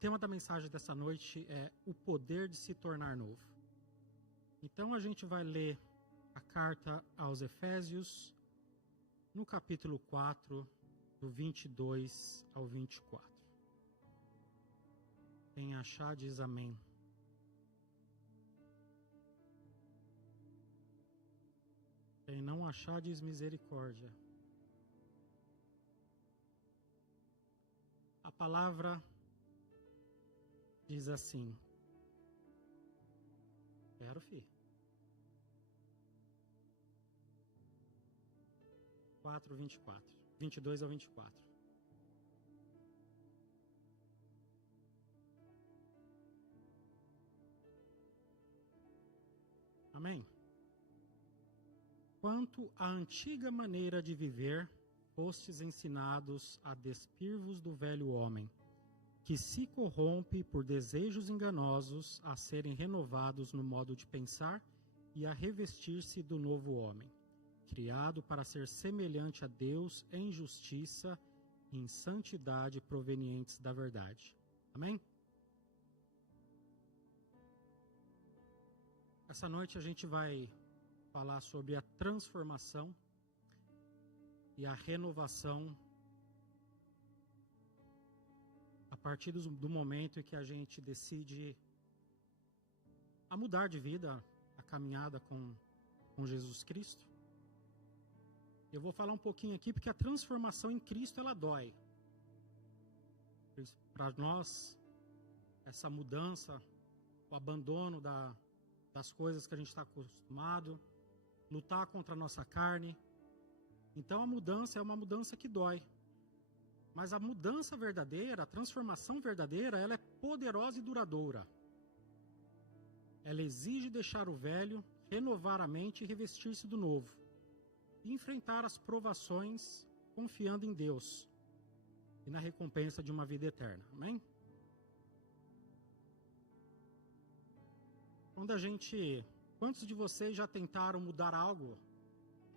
tema da mensagem dessa noite é o poder de se tornar novo. Então a gente vai ler a carta aos Efésios, no capítulo 4, do 22 ao 24. Quem achar diz amém. Quem não achar diz misericórdia. A palavra diz assim. Quero, filho. 4, 24. 22 ao 24. Amém? Quanto à antiga maneira de viver, fostes ensinados a despir-vos do velho homem, que se corrompe por desejos enganosos, a serem renovados no modo de pensar e a revestir-se do novo homem, criado para ser semelhante a Deus em justiça e em santidade provenientes da verdade. Amém? Essa noite a gente vai falar sobre a transformação e a renovação a partir do momento em que a gente decide a mudar de vida, a caminhada com Jesus Cristo. Eu vou falar um pouquinho aqui porque a transformação em Cristo ela dói. Para nós, essa mudança, o abandono das coisas que a gente está acostumado, lutar contra a nossa carne. Então a mudança é uma mudança que dói. Mas a mudança verdadeira, a transformação verdadeira, ela é poderosa e duradoura. Ela exige deixar o velho, renovar a mente e revestir-se do novo. E enfrentar as provações confiando em Deus e na recompensa de uma vida eterna. Amém? Quantos de vocês já tentaram mudar algo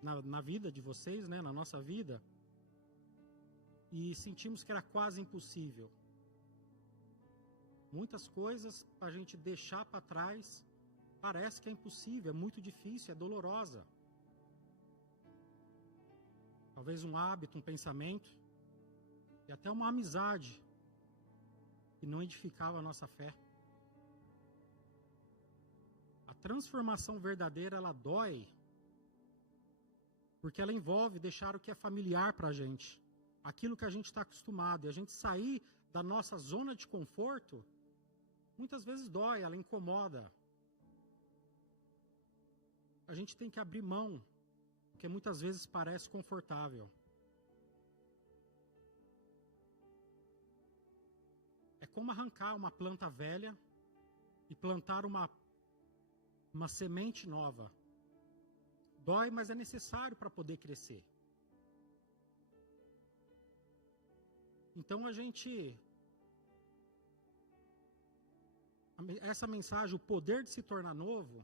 na vida de vocês, né, na nossa vida, e sentimos que era quase impossível? Muitas coisas para a gente deixar para trás parece que é impossível, é muito difícil, é dolorosa. Talvez um hábito, um pensamento e até uma amizade que não edificava a nossa fé. A transformação verdadeira, ela dói, porque ela envolve deixar o que é familiar para a gente, aquilo que a gente está acostumado, e a gente sair da nossa zona de conforto, muitas vezes dói, ela incomoda. A gente tem que abrir mão, porque muitas vezes parece confortável. É como arrancar uma planta velha e plantar uma semente nova. Dói, mas é necessário para poder crescer. Então essa mensagem, o poder de se tornar novo,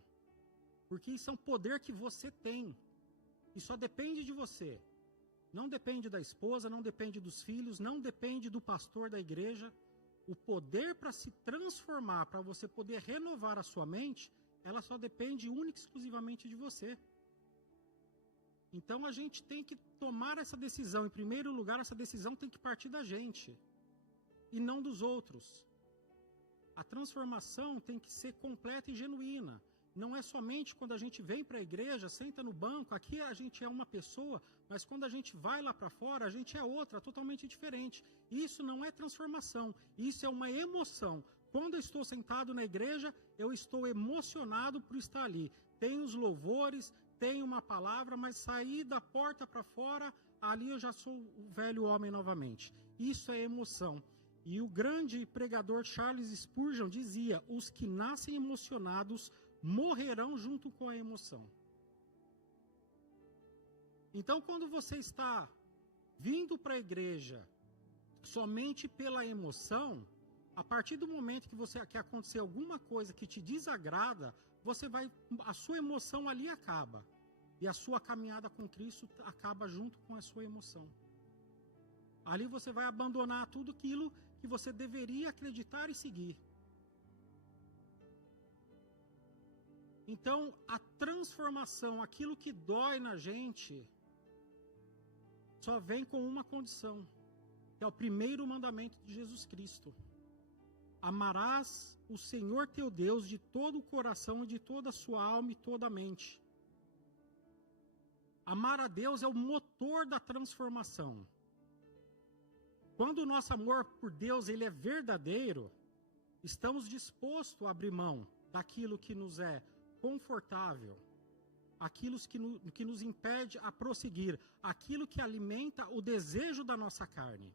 porque isso é um poder que você tem, e só depende de você. Não depende da esposa, não depende dos filhos, não depende do pastor da igreja. O poder para se transformar, para você poder renovar a sua mente, ela só depende única e exclusivamente de você. Então a gente tem que tomar essa decisão. Em primeiro lugar, essa decisão tem que partir da gente e não dos outros. A transformação tem que ser completa e genuína. Não é somente quando a gente vem para a igreja, senta no banco, aqui a gente é uma pessoa, mas quando a gente vai lá para fora, a gente é outra, totalmente diferente. Isso não é transformação, isso é uma emoção. Quando eu estou sentado na igreja, eu estou emocionado por estar ali. Tem os louvores, tem uma palavra, mas sair da porta para fora, ali eu já sou o velho homem novamente. Isso é emoção. E o grande pregador Charles Spurgeon dizia: os que nascem emocionados morrerão junto com a emoção. Então, quando você está vindo para a igreja somente pela emoção, a partir do momento que acontecer alguma coisa que te desagrada, a sua emoção ali acaba. E a sua caminhada com Cristo acaba junto com a sua emoção. Ali você vai abandonar tudo aquilo que você deveria acreditar e seguir. Então, a transformação, aquilo que dói na gente, só vem com uma condição, que é o primeiro mandamento de Jesus Cristo. Amarás o Senhor teu Deus de todo o coração e de toda a sua alma e toda a mente. Amar a Deus é o motor da transformação. Quando o nosso amor por Deus ele é verdadeiro, estamos dispostos a abrir mão daquilo que nos é confortável, aquilo que nos impede a prosseguir, aquilo que alimenta o desejo da nossa carne.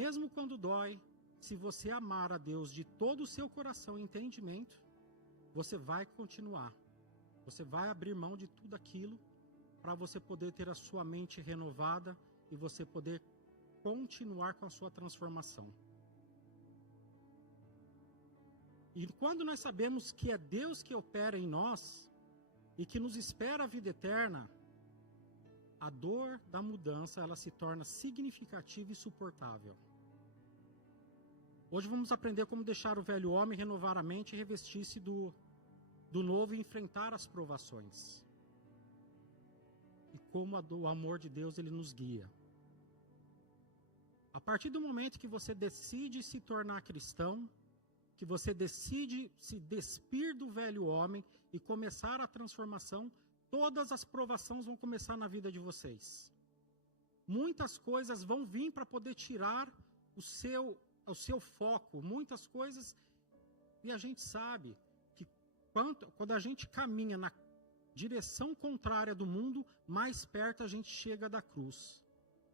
Mesmo quando dói, se você amar a Deus de todo o seu coração e entendimento, você vai continuar. Você vai abrir mão de tudo aquilo para você poder ter a sua mente renovada e você poder continuar com a sua transformação. E quando nós sabemos que é Deus que opera em nós e que nos espera a vida eterna, a dor da mudança ela se torna significativa e suportável. Hoje vamos aprender como deixar o velho homem renovar a mente e revestir-se do novo e enfrentar as provações. E como o amor de Deus ele nos guia. A partir do momento que você decide se tornar cristão, que você decide se despir do velho homem e começar a transformação, todas as provações vão começar na vida de vocês. Muitas coisas vão vir para poder tirar o seu foco, muitas coisas, e a gente sabe que quando a gente caminha na direção contrária do mundo, mais perto a gente chega da cruz.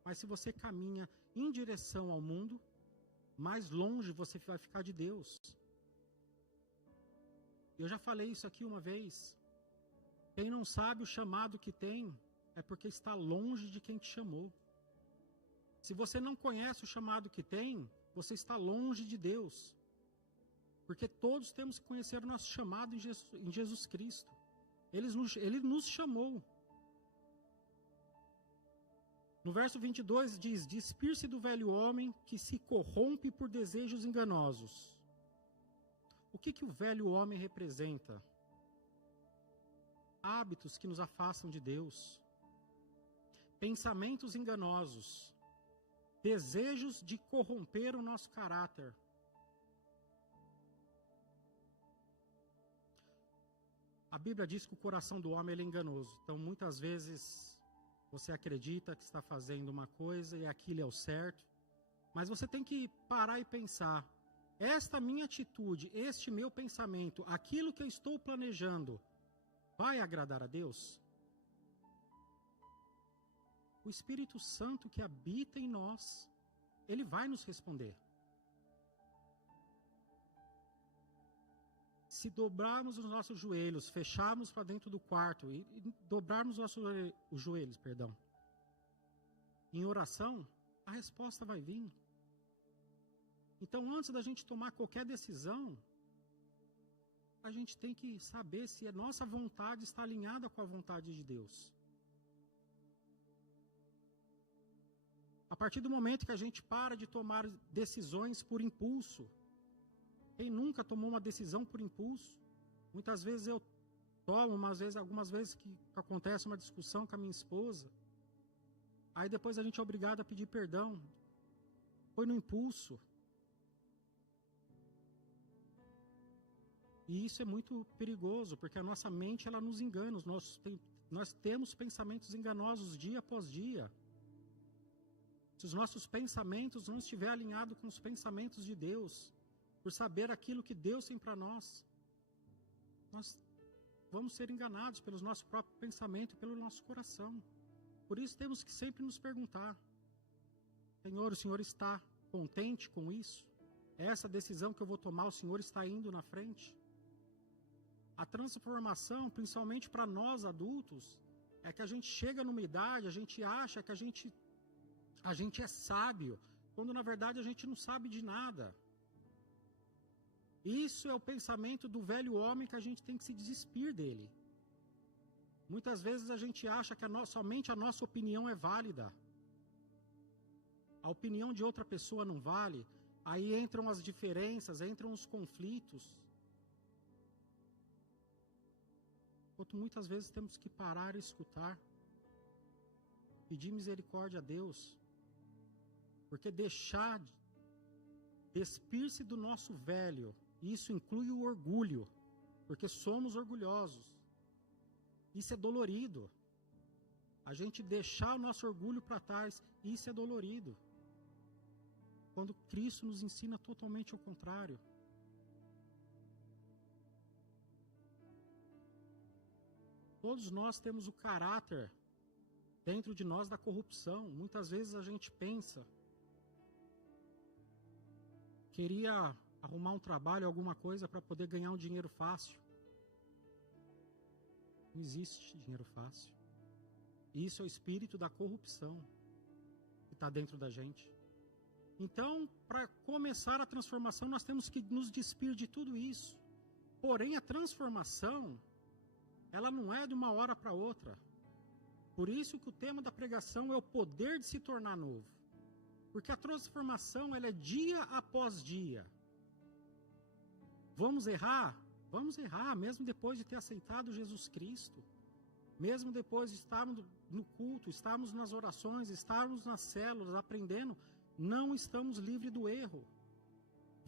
Mas se você caminha em direção ao mundo, mais longe você vai ficar de Deus. Eu já falei isso aqui uma vez. Quem não sabe o chamado que tem, é porque está longe de quem te chamou. Se você não conhece o chamado que tem, você está longe de Deus. Porque todos temos que conhecer o nosso chamado em Jesus Cristo. Ele nos chamou. No verso 22 diz: despir-se do velho homem que se corrompe por desejos enganosos. O que o velho homem representa? Hábitos que nos afastam de Deus. Pensamentos enganosos. Desejos de corromper o nosso caráter. A Bíblia diz que o coração do homem ele é enganoso. Então, muitas vezes, você acredita que está fazendo uma coisa e aquilo é o certo. Mas você tem que parar e pensar. Esta minha atitude, este meu pensamento, aquilo que eu estou planejando, vai agradar a Deus? O Espírito Santo que habita em nós, ele vai nos responder. Se dobrarmos os nossos joelhos, fecharmos para dentro do quarto e dobrarmos os joelhos, em oração, a resposta vai vir. Então, antes da gente tomar qualquer decisão, a gente tem que saber se a nossa vontade está alinhada com a vontade de Deus. A partir do momento que a gente para de tomar decisões por impulso, quem nunca tomou uma decisão por impulso? Muitas vezes eu tomo, algumas vezes que acontece uma discussão com a minha esposa, aí depois a gente é obrigado a pedir perdão. Foi no impulso. E isso é muito perigoso, porque a nossa mente ela nos engana. Nós temos pensamentos enganosos dia após dia. Se os nossos pensamentos não estiverem alinhados com os pensamentos de Deus, por saber aquilo que Deus tem para nós vamos ser enganados pelos nossos próprios pensamentos e pelo nosso coração. Por isso temos que sempre nos perguntar: Senhor, o Senhor está contente com isso? Essa decisão que eu vou tomar, o Senhor está indo na frente? A transformação, principalmente para nós adultos, é que a gente chega numa idade, a gente acha que a gente é sábio, quando na verdade a gente não sabe de nada. Isso é o pensamento do velho homem que a gente tem que se despir dele. Muitas vezes a gente acha que somente a nossa opinião é válida. A opinião de outra pessoa não vale. Aí entram as diferenças, entram os conflitos. Enquanto muitas vezes temos que parar e escutar. Pedir misericórdia a Deus. Porque despir-se do nosso velho, isso inclui o orgulho, porque somos orgulhosos. Isso é dolorido. A gente deixar o nosso orgulho para trás, isso é dolorido. Quando Cristo nos ensina totalmente ao contrário. Todos nós temos o caráter dentro de nós da corrupção. Muitas vezes a gente pensa, queria arrumar um trabalho, alguma coisa para poder ganhar um dinheiro fácil. Não existe dinheiro fácil. Isso é o espírito da corrupção que está dentro da gente. Então, para começar a transformação, nós temos que nos despir de tudo isso. Porém, a transformação, ela não é de uma hora para outra. Por isso que o tema da pregação é o poder de se tornar novo. Porque a transformação, ela é dia após dia. Vamos errar? Vamos errar, mesmo depois de ter aceitado Jesus Cristo. Mesmo depois de estarmos no culto, estarmos nas orações, estarmos nas células, aprendendo, não estamos livres do erro.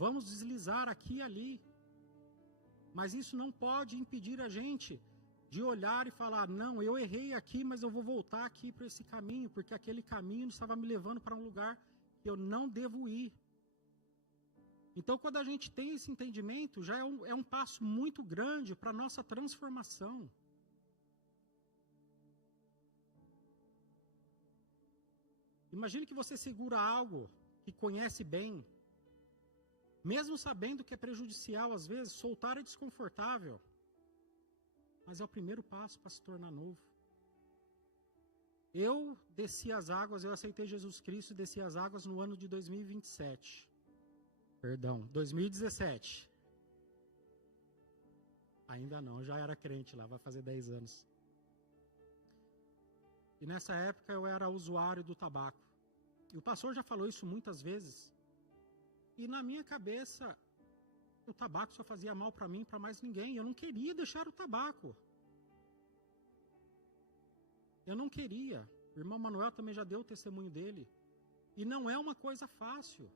Vamos deslizar aqui e ali. Mas isso não pode impedir a gente de olhar e falar, não, eu errei aqui, mas eu vou voltar aqui para esse caminho, porque aquele caminho estava me levando para um lugar que eu não devo ir. Então, quando a gente tem esse entendimento, já é um passo muito grande para a nossa transformação. Imagine que você segura algo que conhece bem, mesmo sabendo que é prejudicial às vezes, soltar é desconfortável, mas é o primeiro passo para se tornar novo. Eu desci as águas, eu aceitei Jesus Cristo e desci as águas no ano de 2017. Perdão, 2017. Ainda não, já era crente lá, vai fazer 10 anos. E nessa época eu era usuário do tabaco. E o pastor já falou isso muitas vezes. E na minha cabeça, o tabaco só fazia mal para mim, para mais ninguém. Eu não queria deixar o tabaco. Eu não queria. O irmão Manuel também já deu o testemunho dele. E não é uma coisa fácil.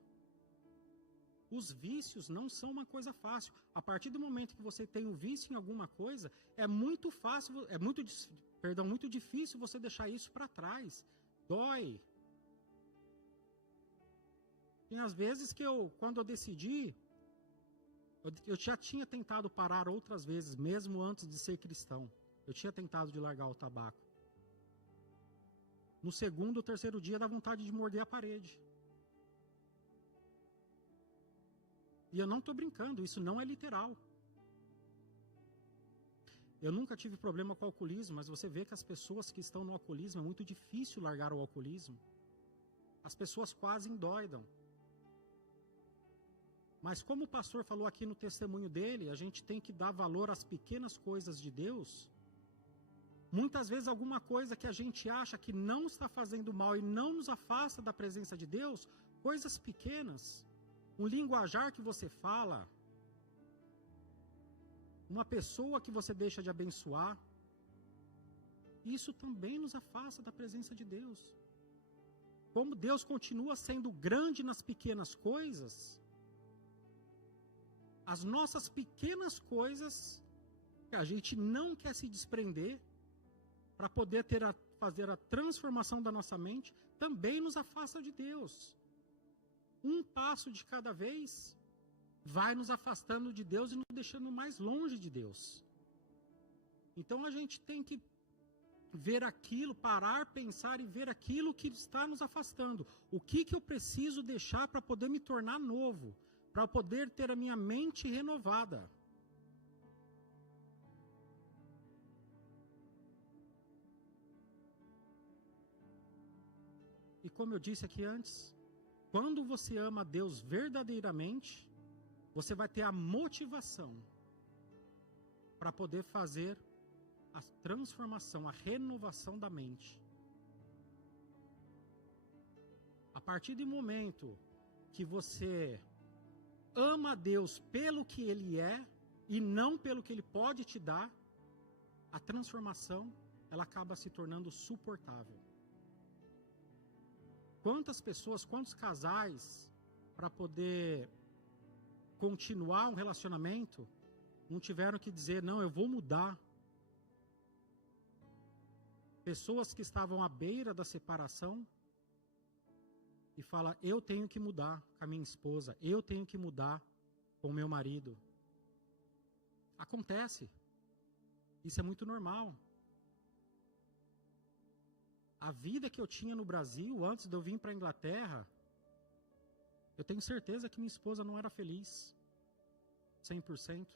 Os vícios não são uma coisa fácil. A partir do momento que você tem um vício em alguma coisa, é muito fácil, muito difícil você deixar isso para trás. Dói. Tem às vezes que quando eu decidi, eu já tinha tentado parar outras vezes, mesmo antes de ser cristão. Eu tinha tentado de largar o tabaco. No segundo ou terceiro dia, dá vontade de morder a parede. E eu não estou brincando, isso não é literal. Eu nunca tive problema com o alcoolismo, mas você vê que as pessoas que estão no alcoolismo, é muito difícil largar o alcoolismo. As pessoas quase endoidam. Mas como o pastor falou aqui no testemunho dele, a gente tem que dar valor às pequenas coisas de Deus. Muitas vezes alguma coisa que a gente acha que não está fazendo mal e não nos afasta da presença de Deus, coisas pequenas, um linguajar que você fala, uma pessoa que você deixa de abençoar, isso também nos afasta da presença de Deus. Como Deus continua sendo grande nas pequenas coisas, as nossas pequenas coisas, que a gente não quer se desprender, para poder fazer a transformação da nossa mente, também nos afasta de Deus. Um passo de cada vez vai nos afastando de Deus e nos deixando mais longe de Deus. Então a gente tem que ver aquilo, parar, pensar e ver aquilo que está nos afastando. O que eu preciso deixar para poder me tornar novo, para poder ter a minha mente renovada. E como eu disse aqui antes, quando você ama Deus verdadeiramente, você vai ter a motivação para poder fazer a transformação, a renovação da mente. A partir do momento que você ama a Deus pelo que Ele é e não pelo que Ele pode te dar, a transformação, ela acaba se tornando suportável. Quantas pessoas, quantos casais, para poder continuar um relacionamento, não tiveram que dizer, não, eu vou mudar. Pessoas que estavam à beira da separação e falam, eu tenho que mudar com a minha esposa, eu tenho que mudar com o meu marido. Acontece. Isso é muito normal. A vida que eu tinha no Brasil, antes de eu vir para a Inglaterra, eu tenho certeza que minha esposa não era feliz. 100%.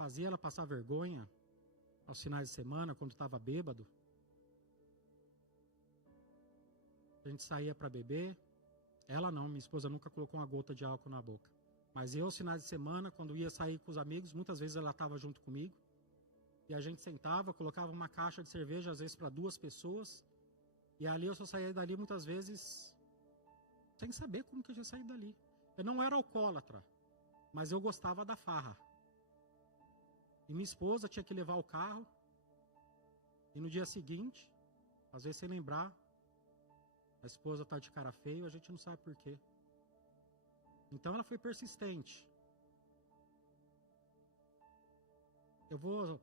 Fazia ela passar vergonha aos finais de semana, quando estava bêbado. A gente saía para beber. Ela não, minha esposa nunca colocou uma gota de álcool na boca. Mas eu, aos finais de semana, quando ia sair com os amigos, muitas vezes ela estava junto comigo. E a gente sentava, colocava uma caixa de cerveja, às vezes para 2 pessoas. E ali eu só saía dali muitas vezes sem saber como que eu tinha saído dali. Eu não era alcoólatra, mas eu gostava da farra. E minha esposa tinha que levar o carro. E no dia seguinte, às vezes sem lembrar, a esposa está de cara feia, a gente não sabe por quê. Então ela foi persistente. Eu vou,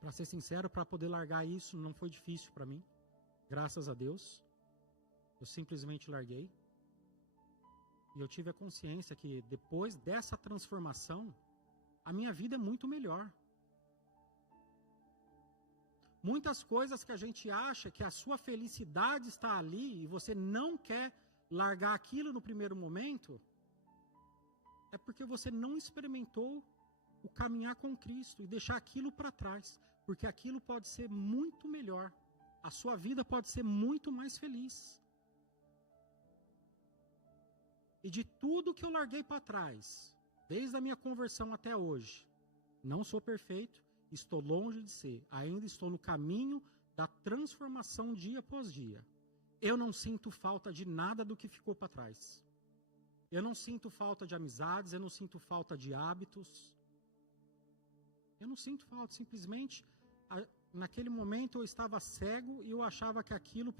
para ser sincero, para poder largar isso não foi difícil para mim. Graças a Deus. Eu simplesmente larguei. E eu tive a consciência que depois dessa transformação, a minha vida é muito melhor. Muitas coisas que a gente acha que a sua felicidade está ali e você não quer largar aquilo no primeiro momento, é porque você não experimentou o caminhar com Cristo e deixar aquilo para trás, porque aquilo pode ser muito melhor. A sua vida pode ser muito mais feliz. E de tudo que eu larguei para trás, desde a minha conversão até hoje, não sou perfeito, estou longe de ser, ainda estou no caminho da transformação dia após dia. Eu não sinto falta de nada do que ficou para trás. Eu não sinto falta de amizades, eu não sinto falta de hábitos. Eu não sinto falta, simplesmente, naquele momento eu estava cego e eu achava que aquilo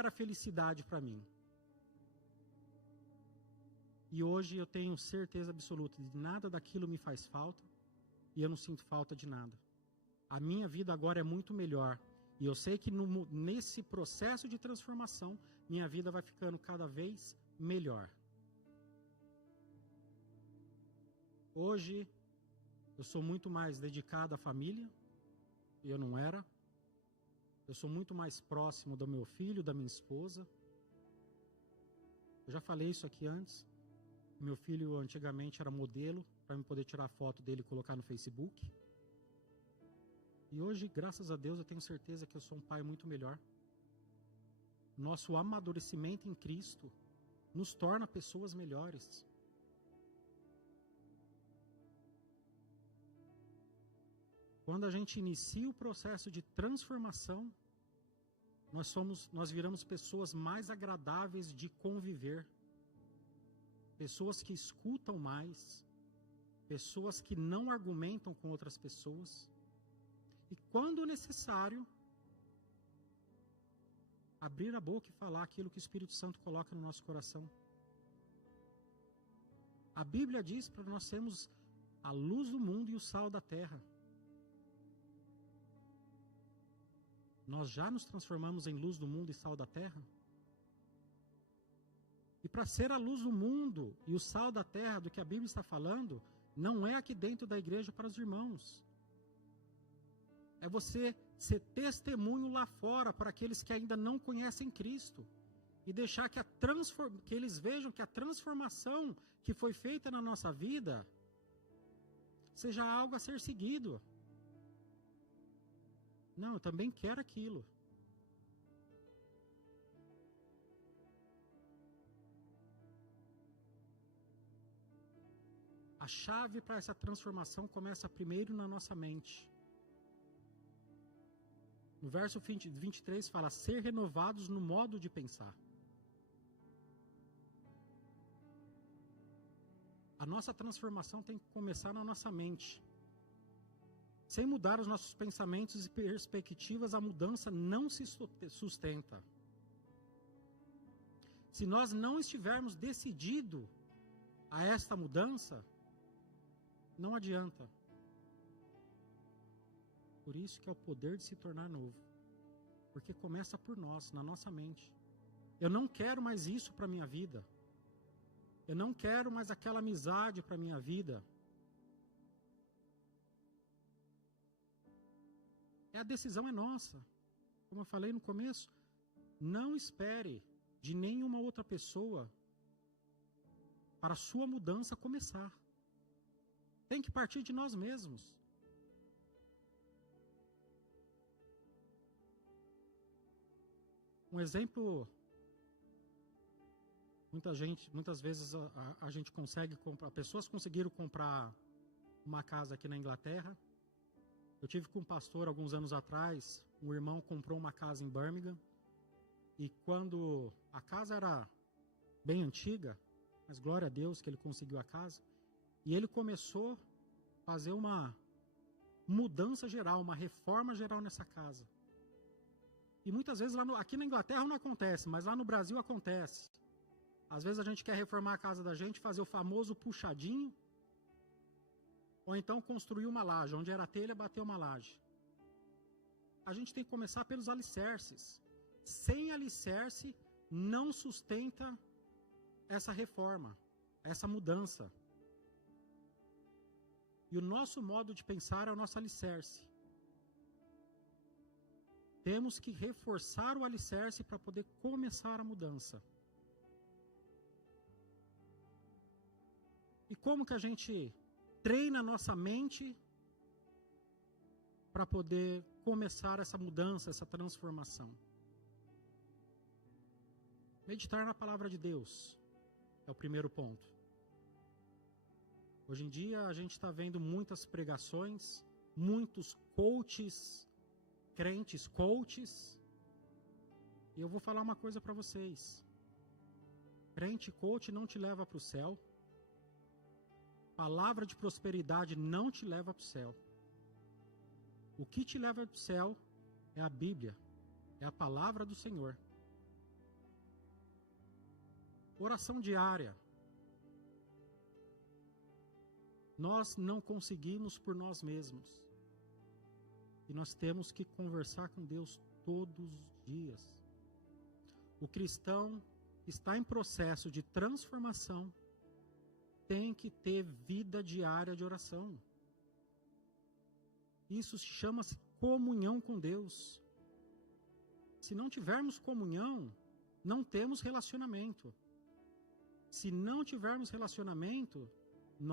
era felicidade para mim. E hoje eu tenho certeza absoluta de nada daquilo me faz falta e eu não sinto falta de nada. A minha vida agora é muito melhor. E eu sei que nesse processo de transformação, minha vida vai ficando cada vez melhor. Hoje, eu sou muito mais dedicado à família, e eu não era. Eu sou muito mais próximo do meu filho, da minha esposa. Eu já falei isso aqui antes. Meu filho antigamente era modelo, para eu poder tirar foto dele e colocar no Facebook. E hoje, graças a Deus, eu tenho certeza que eu sou um pai muito melhor. Nosso amadurecimento em Cristo nos torna pessoas melhores. Quando a gente inicia o processo de transformação, nós viramos pessoas mais agradáveis de conviver. Pessoas que escutam mais, pessoas que não argumentam com outras pessoas. E quando necessário, abrir a boca e falar aquilo que o Espírito Santo coloca no nosso coração. A Bíblia diz para nós sermos a luz do mundo e o sal da terra. Nós já nos transformamos em luz do mundo e sal da terra? E para ser a luz do mundo e o sal da terra do que a Bíblia está falando, não é aqui dentro da igreja para os irmãos. É você ser testemunho lá fora para aqueles que ainda não conhecem Cristo. E deixar que eles vejam que a transformação que foi feita na nossa vida seja algo a ser seguido. Não, eu também quero aquilo. A chave para essa transformação começa primeiro na nossa mente. No verso 23 fala, ser renovados no modo de pensar. A nossa transformação tem que começar na nossa mente. Sem mudar os nossos pensamentos e perspectivas, a mudança não se sustenta. Se nós não estivermos decididos a esta mudança, não adianta. Por isso que é o poder de se tornar novo. Porque começa por nós, na nossa mente. Eu não quero mais isso para a minha vida. Eu não quero mais aquela amizade para a minha vida. A decisão é nossa. Como eu falei no começo, não espere de nenhuma outra pessoa para a sua mudança começar. Tem que partir de nós mesmos. Um exemplo, muitas vezes a gente consegue comprar, pessoas conseguiram comprar uma casa aqui na Inglaterra. Eu tive com um pastor alguns anos atrás, um irmão comprou uma casa em Birmingham, e quando a casa era bem antiga, mas glória a Deus que ele conseguiu a casa, e ele começou a fazer uma mudança geral, uma reforma geral nessa casa. E muitas vezes aqui na Inglaterra não acontece, mas lá no Brasil acontece. Às vezes a gente quer reformar a casa da gente, fazer o famoso puxadinho, ou então construir uma laje, onde era telha, bater uma laje. A gente tem que começar pelos alicerces. Sem alicerce, não sustenta essa reforma, essa mudança. E o nosso modo de pensar é o nosso alicerce. Temos que reforçar o alicerce para poder começar a mudança. E como que a gente treina a nossa mente para poder começar essa mudança, essa transformação? Meditar na palavra de Deus é o primeiro ponto. Hoje em dia a gente está vendo muitas pregações, muitos coaches, crentes coaches, e eu vou falar uma coisa para vocês. Crente coach não te leva para o céu. Palavra de prosperidade não te leva para o céu. O que te leva para o céu é a Bíblia, é a palavra do Senhor. Oração diária. Nós não conseguimos por nós mesmos. E nós temos que conversar com Deus todos os dias. O cristão está em processo de transformação, tem que ter vida diária de oração. Isso chama-se comunhão com Deus. Se não tivermos comunhão, não temos relacionamento. Se não tivermos relacionamento,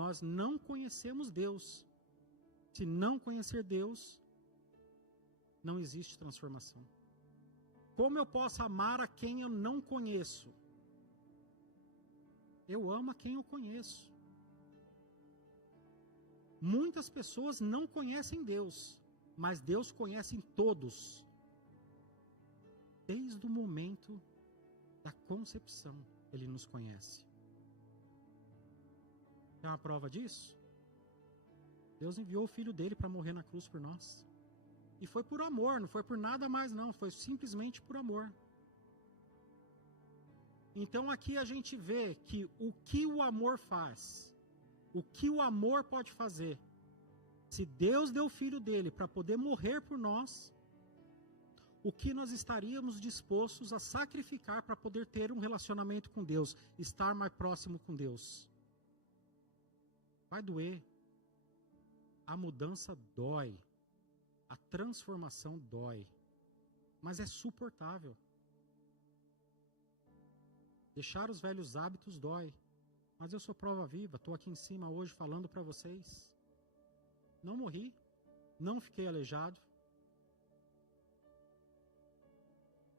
nós não conhecemos Deus. Se não conhecer Deus, não existe transformação. Como eu posso amar a quem eu não conheço? Eu amo a quem eu conheço. Muitas pessoas não conhecem Deus, mas Deus conhece todos. Desde o momento da concepção, Ele nos conhece. É uma prova disso? Deus enviou o Filho dele para morrer na cruz por nós. E foi por amor, não foi por nada mais não, foi simplesmente por amor. Então aqui a gente vê que o que o amor faz, o que o amor pode fazer. Se Deus deu o Filho dele para poder morrer por nós, o que nós estaríamos dispostos a sacrificar para poder ter um relacionamento com Deus, estar mais próximo com Deus? Vai doer. A mudança dói. A transformação dói. Mas é suportável. Deixar os velhos hábitos dói. Mas eu sou prova viva. Estou aqui em cima hoje falando para vocês. Não morri. Não fiquei aleijado.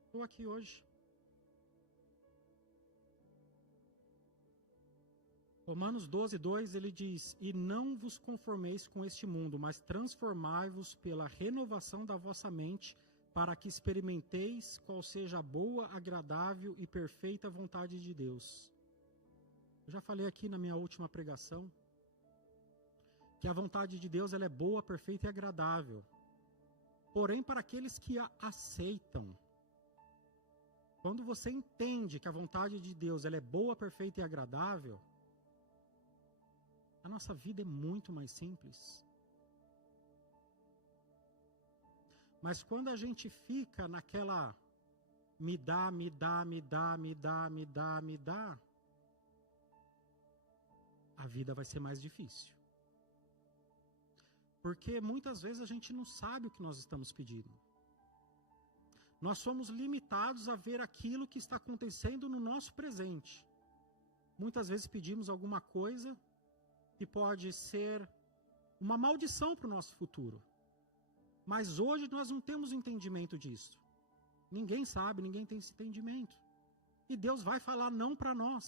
Estou aqui hoje. Romanos 12, 2, ele diz: E não vos conformeis com este mundo, mas transformai-vos pela renovação da vossa mente, para que experimenteis qual seja a boa, agradável e perfeita vontade de Deus. Eu já falei aqui na minha última pregação, que a vontade de Deus ela é boa, perfeita e agradável. Porém, para aqueles que a aceitam. Quando você entende que a vontade de Deus ela é boa, perfeita e agradável, a nossa vida é muito mais simples. Mas quando a gente fica naquela me dá, me dá, me dá, me dá, me dá, me dá, a vida vai ser mais difícil. Porque muitas vezes a gente não sabe o que nós estamos pedindo. Nós somos limitados a ver aquilo que está acontecendo no nosso presente. Muitas vezes pedimos alguma coisa que pode ser uma maldição para o nosso futuro. Mas hoje nós não temos entendimento disso. Ninguém sabe, ninguém tem esse entendimento. E Deus vai falar não para nós.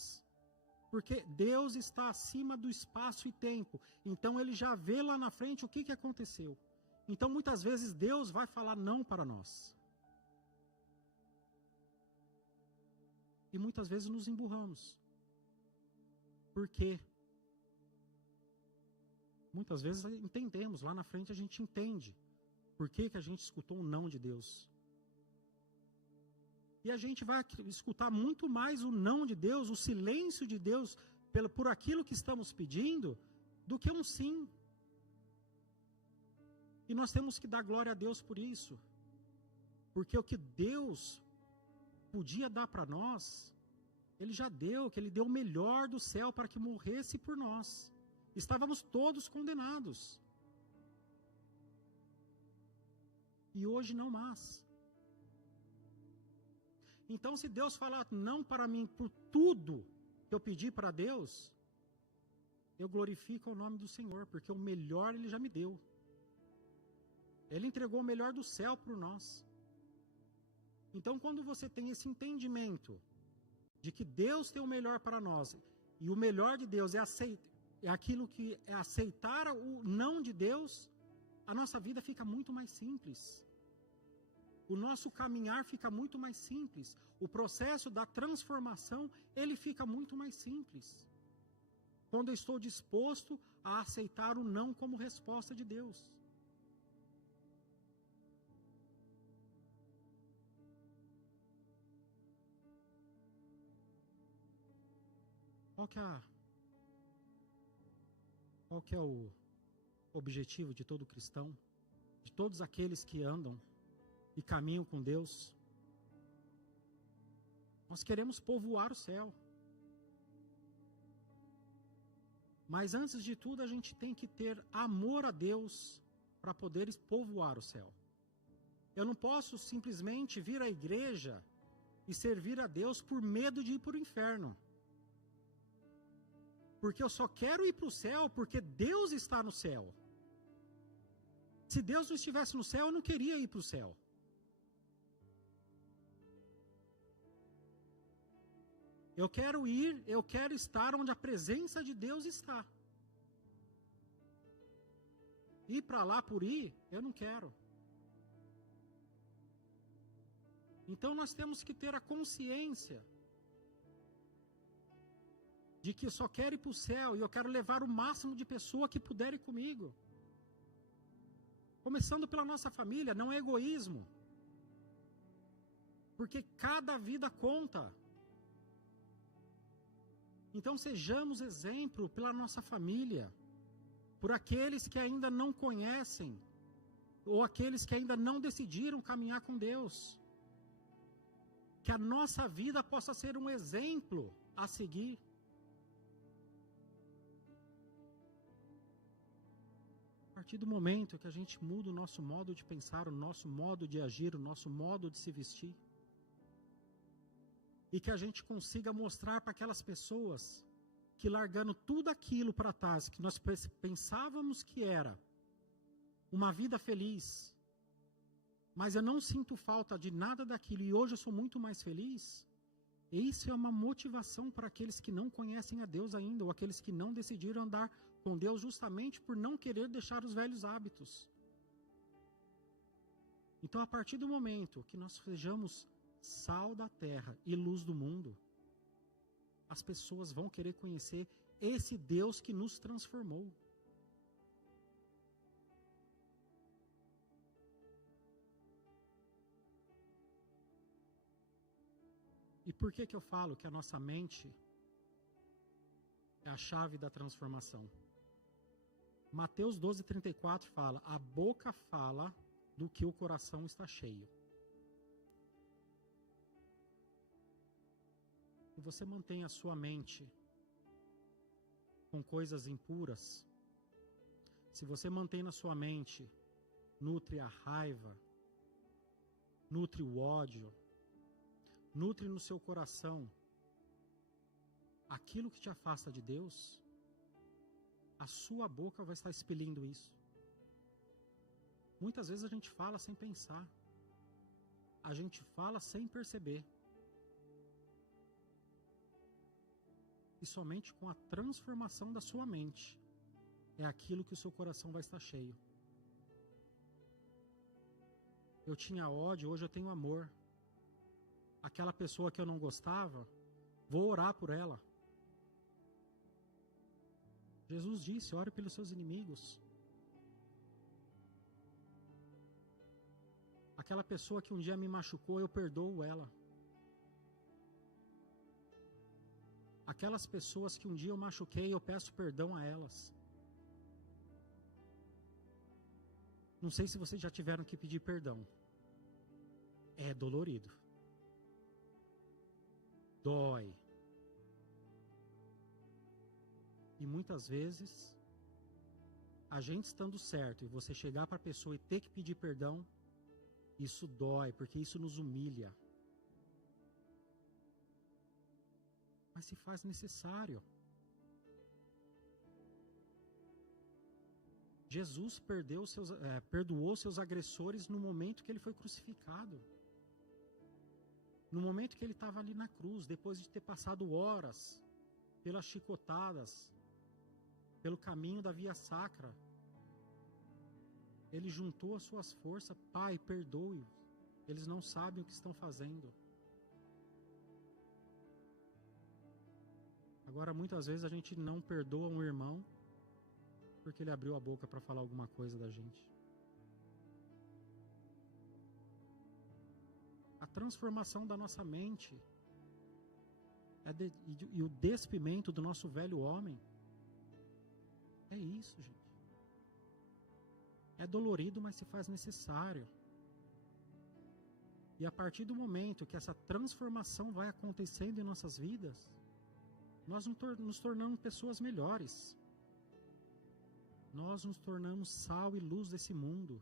Porque Deus está acima do espaço e tempo. Então Ele já vê lá na frente o que aconteceu. Então muitas vezes Deus vai falar não para nós. E muitas vezes nos emburramos. Por quê? Muitas vezes entendemos, lá na frente a gente entende por que a gente escutou um não de Deus. E a gente vai escutar muito mais o não de Deus, o silêncio de Deus por aquilo que estamos pedindo, do que um sim. E nós temos que dar glória a Deus por isso. Porque o que Deus podia dar para nós, Ele já deu, que Ele deu o melhor do céu para que morresse por nós. Estávamos todos condenados. E hoje não mais. Então, se Deus falar não para mim por tudo que eu pedi para Deus, eu glorifico o nome do Senhor, porque o melhor Ele já me deu. Ele entregou o melhor do céu para nós. Então, quando você tem esse entendimento de que Deus tem o melhor para nós, e o melhor de Deus é aquilo que é aceitar o não de Deus, a nossa vida fica muito mais simples. O nosso caminhar fica muito mais simples. O processo da transformação, ele fica muito mais simples. Quando eu estou disposto a aceitar o não como resposta de Deus. Qual que é o objetivo de todo cristão? De todos aqueles que andam e caminham com Deus? Nós queremos povoar o céu. Mas antes de tudo, a gente tem que ter amor a Deus para poder povoar o céu. Eu não posso simplesmente vir à igreja e servir a Deus por medo de ir para o inferno. Porque eu só quero ir para o céu porque Deus está no céu. Se Deus não estivesse no céu, eu não queria ir para o céu. Eu quero estar onde a presença de Deus está. Ir para lá por ir, eu não quero. Então nós temos que ter a consciência de que eu só quero ir para o céu e eu quero levar o máximo de pessoa que puder ir comigo. Começando pela nossa família, não é egoísmo. Porque cada vida conta. Então sejamos exemplo pela nossa família, por aqueles que ainda não conhecem, ou aqueles que ainda não decidiram caminhar com Deus. Que a nossa vida possa ser um exemplo a seguir. A partir do momento que a gente muda o nosso modo de pensar, o nosso modo de agir, o nosso modo de se vestir, e que a gente consiga mostrar para aquelas pessoas que, largando tudo aquilo para trás, que nós pensávamos que era uma vida feliz, mas eu não sinto falta de nada daquilo e hoje eu sou muito mais feliz, Isso é uma motivação para aqueles que não conhecem a Deus ainda, ou aqueles que não decidiram andar com Deus justamente por não querer deixar os velhos hábitos. Então, a partir do momento que nós sejamos sal da terra e luz do mundo, as pessoas vão querer conhecer esse Deus que nos transformou. E por que eu falo que a nossa mente é a chave da transformação? Mateus 12:34 fala: a boca fala do que o coração está cheio. Se você mantém a sua mente com coisas impuras, se você mantém na sua mente, nutre a raiva, nutre o ódio, nutre no seu coração aquilo que te afasta de Deus, a sua boca vai estar expelindo isso. Muitas vezes a gente fala sem pensar, a gente fala sem perceber. E somente com a transformação da sua mente é aquilo que o seu coração vai estar cheio. Eu tinha ódio, hoje eu tenho amor. Aquela pessoa que eu não gostava, vou orar por ela. Jesus disse: ore pelos seus inimigos. Aquela pessoa que um dia me machucou, eu perdoo ela. Aquelas pessoas que um dia eu machuquei, eu peço perdão a elas. Não sei se vocês já tiveram que pedir perdão. É dolorido. Dói. E muitas vezes, a gente estando certo e você chegar para a pessoa e ter que pedir perdão, isso dói, porque isso nos humilha. Mas se faz necessário. Jesus perdoou seus agressores no momento que ele foi crucificado. No momento que ele estava ali na cruz, depois de ter passado horas pelas chicotadas, pelo caminho da via sacra, ele juntou as suas forças: Pai, perdoe-os, eles não sabem o que estão fazendo. Agora, muitas vezes a gente não perdoa um irmão porque ele abriu a boca para falar alguma coisa da gente. A transformação da nossa mente e o despimento do nosso velho homem é isso, gente. É dolorido, mas se faz necessário. E a partir do momento que essa transformação vai acontecendo em nossas vidas, nós nos tornamos pessoas melhores. Nós nos tornamos sal e luz desse mundo.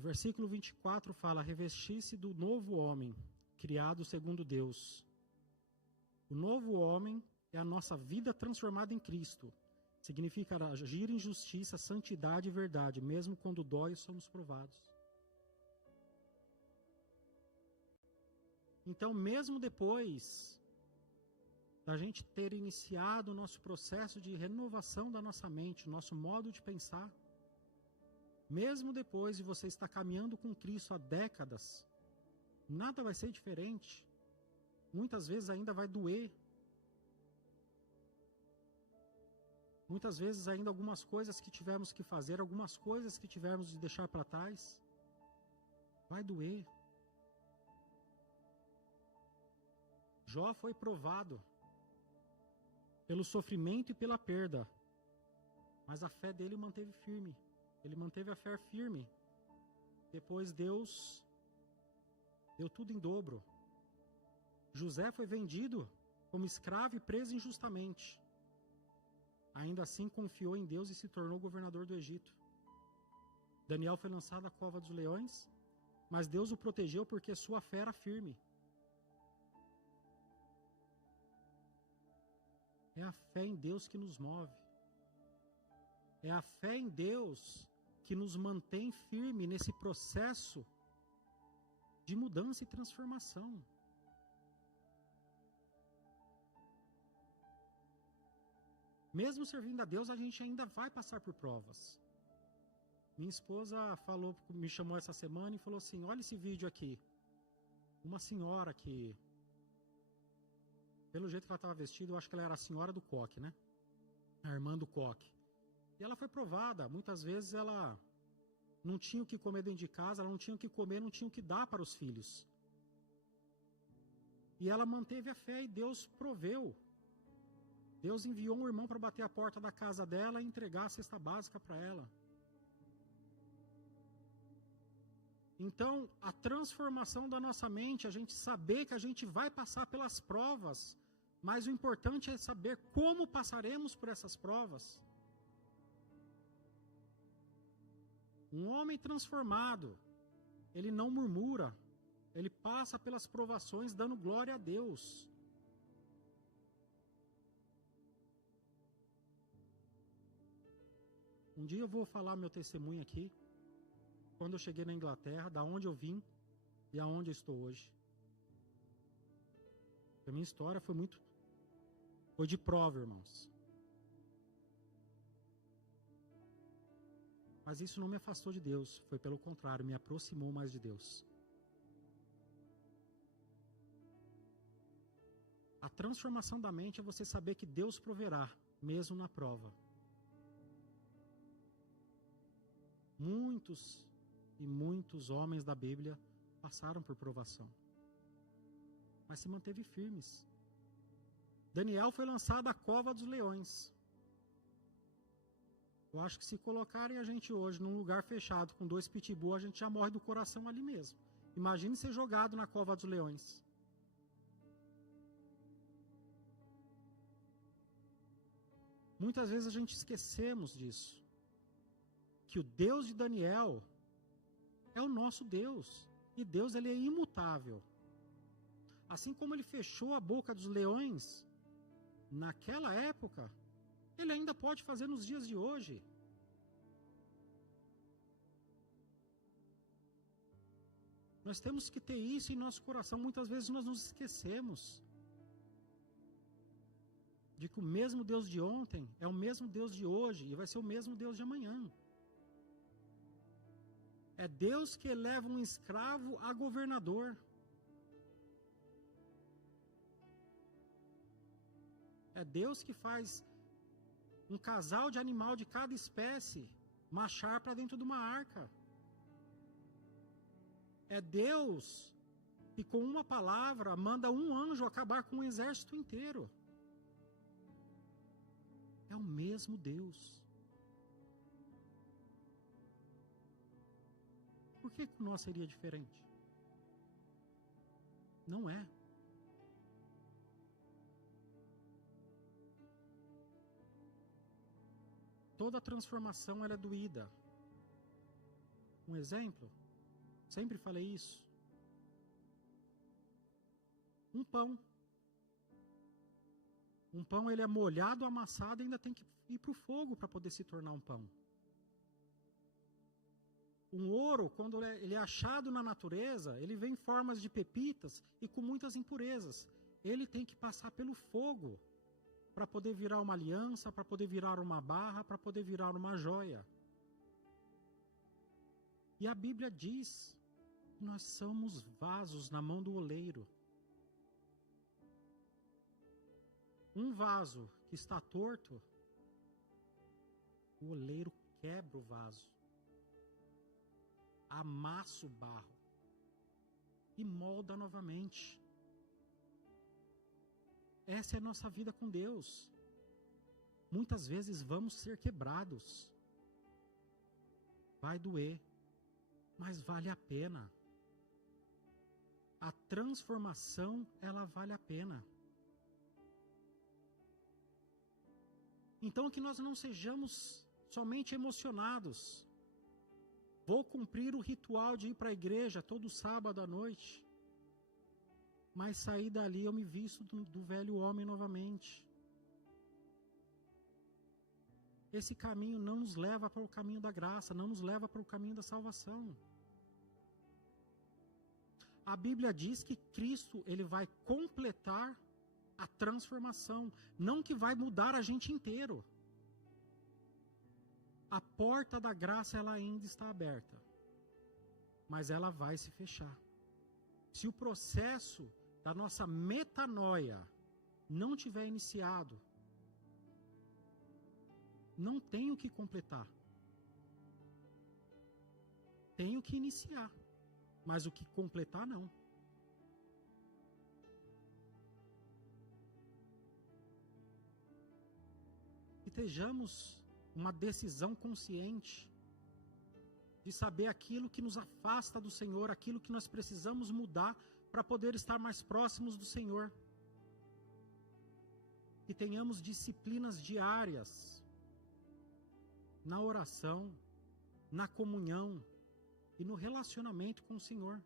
O versículo 24 fala: revestir-se do novo homem, criado segundo Deus. O novo homem é a nossa vida transformada em Cristo. Significa agir em justiça, santidade e verdade, mesmo quando dói, somos provados. Então, mesmo depois da gente ter iniciado o nosso processo de renovação da nossa mente, nosso modo de pensar, mesmo depois de você estar caminhando com Cristo há décadas, nada vai ser diferente. Muitas vezes ainda vai doer. Muitas vezes ainda algumas coisas que tivemos que fazer, algumas coisas que tivemos de deixar para trás, vai doer. Jó foi provado pelo sofrimento e pela perda, mas a fé dele manteve firme. Ele manteve a fé firme. Depois Deus deu tudo em dobro. José foi vendido como escravo e preso injustamente. Ainda assim confiou em Deus e se tornou governador do Egito. Daniel foi lançado à cova dos leões, mas Deus o protegeu porque sua fé era firme. É a fé em Deus que nos move. É a fé em Deus que nos mantém firme nesse processo de mudança e transformação. Mesmo servindo a Deus, a gente ainda vai passar por provas. Minha esposa me chamou essa semana e falou assim: olha esse vídeo aqui. Uma senhora que, pelo jeito que ela estava vestida, eu acho que ela era a senhora do coque, né? A irmã do coque. E ela foi provada. Muitas vezes ela não tinha o que comer dentro de casa, ela não tinha o que comer, não tinha o que dar para os filhos. E ela manteve a fé e Deus proveu. Deus enviou um irmão para bater a porta da casa dela e entregar a cesta básica para ela. Então, a transformação da nossa mente, a gente saber que a gente vai passar pelas provas, mas o importante é saber como passaremos por essas provas. Um homem transformado, ele não murmura, ele passa pelas provações dando glória a Deus. Um dia eu vou falar meu testemunho aqui, quando eu cheguei na Inglaterra, da onde eu vim e aonde eu estou hoje. A minha história foi de prova, irmãos. Mas isso não me afastou de Deus, foi pelo contrário, me aproximou mais de Deus. A transformação da mente é você saber que Deus proverá, mesmo na prova. Muitos e muitos homens da Bíblia passaram por provação, mas se manteve firmes. Daniel foi lançado à cova dos leões. Eu acho que se colocarem a gente hoje num lugar fechado com 2 pitbull, a gente já morre do coração ali mesmo. Imagine ser jogado na cova dos leões. Muitas vezes a gente esquecemos disso. Que o Deus de Daniel é o nosso Deus. E Deus, ele é imutável. Assim como ele fechou a boca dos leões naquela época, ele ainda pode fazer nos dias de hoje. Nós temos que ter isso em nosso coração. Muitas vezes nós nos esquecemos de que o mesmo Deus de ontem é o mesmo Deus de hoje e vai ser o mesmo Deus de amanhã. É Deus que eleva um escravo a governador. É Deus que faz um casal de animal de cada espécie marchar para dentro de uma arca. É Deus que com uma palavra manda um anjo acabar com um exército inteiro. É o mesmo Deus. Por que o nosso seria diferente? Não é. Toda transformação ela é doída. Um exemplo, sempre falei isso. Um pão. Um pão ele é molhado, amassado e ainda tem que ir para o fogo para poder se tornar um pão. Um ouro, quando ele é achado na natureza, ele vem em formas de pepitas e com muitas impurezas. Ele tem que passar pelo fogo para poder virar uma aliança, para poder virar uma barra, para poder virar uma joia. E a Bíblia diz que nós somos vasos na mão do oleiro. Um vaso que está torto, o oleiro quebra o vaso. Amassa o barro e molda novamente. Essa é a nossa vida com Deus. Muitas vezes vamos ser quebrados. Vai doer, mas vale a pena. A transformação, ela vale a pena. Então que nós não sejamos somente emocionados. Vou cumprir o ritual de ir para a igreja todo sábado à noite. Mas sair dali eu me visto do velho homem novamente. esse caminho não nos leva para o caminho da graça, não nos leva para o caminho da salvação. A Bíblia diz que Cristo, ele vai completar a transformação, não que vai mudar a gente inteiro. A porta da graça, ela ainda está aberta, mas ela vai se fechar. Se o processo da nossa metanoia não tiver iniciado, não tenho que completar. Tenho que iniciar, mas o que completar não. Que estejamos uma decisão consciente de saber aquilo que nos afasta do Senhor, aquilo que nós precisamos mudar para poder estar mais próximos do Senhor. Que tenhamos disciplinas diárias na oração, na comunhão e no relacionamento com o Senhor.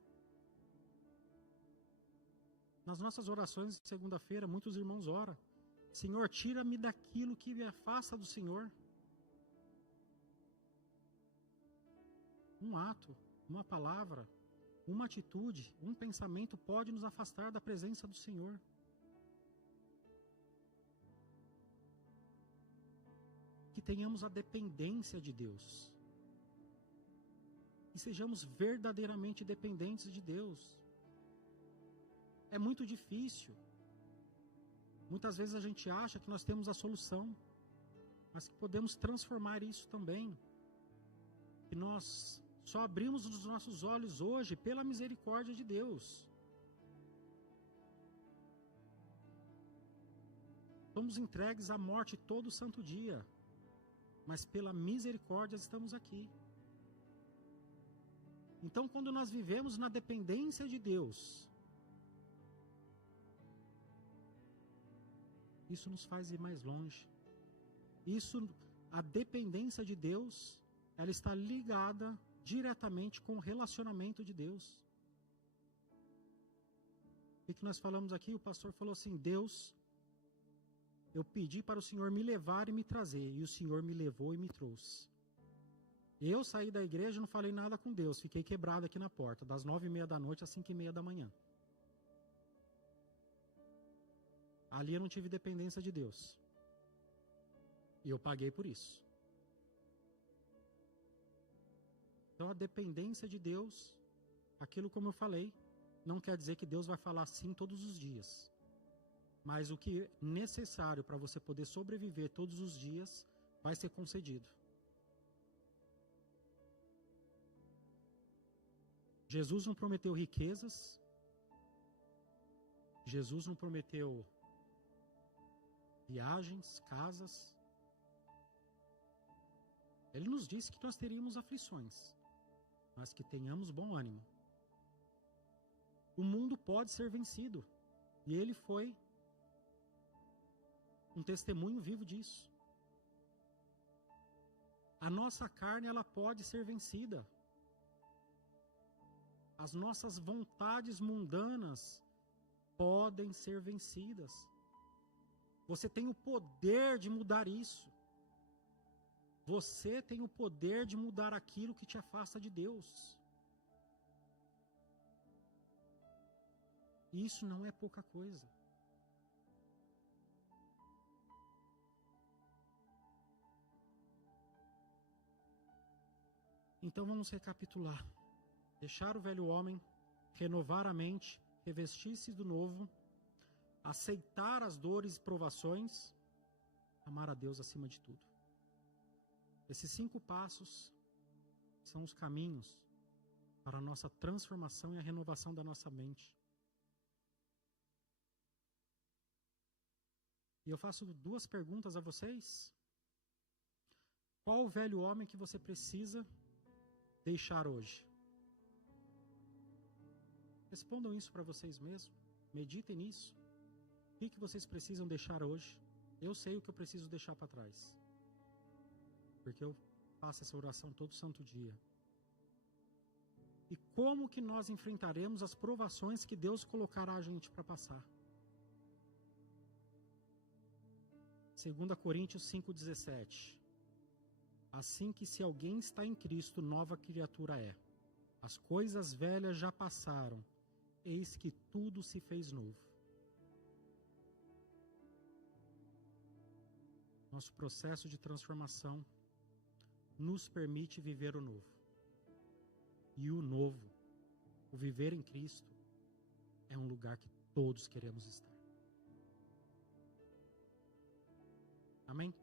Nas nossas orações de segunda-feira, muitos irmãos oram: Senhor, tira-me daquilo que me afasta do Senhor. Um ato, uma palavra, uma atitude, um pensamento pode nos afastar da presença do Senhor. Que tenhamos a dependência de Deus. E sejamos verdadeiramente dependentes de Deus. É muito difícil. Muitas vezes a gente acha que nós temos a solução, mas que podemos transformar isso também. Que nós só abrimos os nossos olhos hoje pela misericórdia de Deus. Somos entregues à morte todo santo dia, mas pela misericórdia estamos aqui. Então, quando nós vivemos na dependência de Deus, isso nos faz ir mais longe. A dependência de Deus, ela está ligada diretamente com o relacionamento de Deus. O que nós falamos aqui? O pastor falou assim: Deus, eu pedi para o Senhor me levar e me trazer, e o Senhor me levou e me trouxe. Eu saí da igreja e não falei nada com Deus, fiquei quebrado aqui na porta, das 9h30 da noite às 5h30 da manhã. Ali eu não tive dependência de Deus. E eu paguei por isso. Então a dependência de Deus, aquilo como eu falei, não quer dizer que Deus vai falar sim todos os dias. Mas o que é necessário para você poder sobreviver todos os dias, vai ser concedido. Jesus não prometeu riquezas. Jesus não prometeu viagens, casas. Ele nos disse que nós teríamos aflições, mas que tenhamos bom ânimo. O mundo pode ser vencido, e ele foi um testemunho vivo disso. A nossa carne, ela pode ser vencida. As nossas vontades mundanas podem ser vencidas. Você tem o poder de mudar isso. Você tem o poder de mudar aquilo que te afasta de Deus. Isso não é pouca coisa. Então vamos recapitular. Deixar o velho homem, renovar a mente, revestir-se do novo, aceitar as dores e provações, amar a Deus acima de tudo. Esses 5 passos são os caminhos para a nossa transformação e a renovação da nossa mente. E eu faço 2 perguntas a vocês. Qual o velho homem que você precisa deixar hoje? Respondam isso para vocês mesmos. Meditem nisso. O que vocês precisam deixar hoje? Eu sei o que eu preciso deixar para trás. Porque eu faço essa oração todo santo dia. E como que nós enfrentaremos as provações que Deus colocará a gente para passar? 2 Coríntios 5,17. Assim que se alguém está em Cristo, nova criatura é. As coisas velhas já passaram, eis que tudo se fez novo. Nosso processo de transformação nos permite viver o novo. E o novo, o viver em Cristo, é um lugar que todos queremos estar. Amém?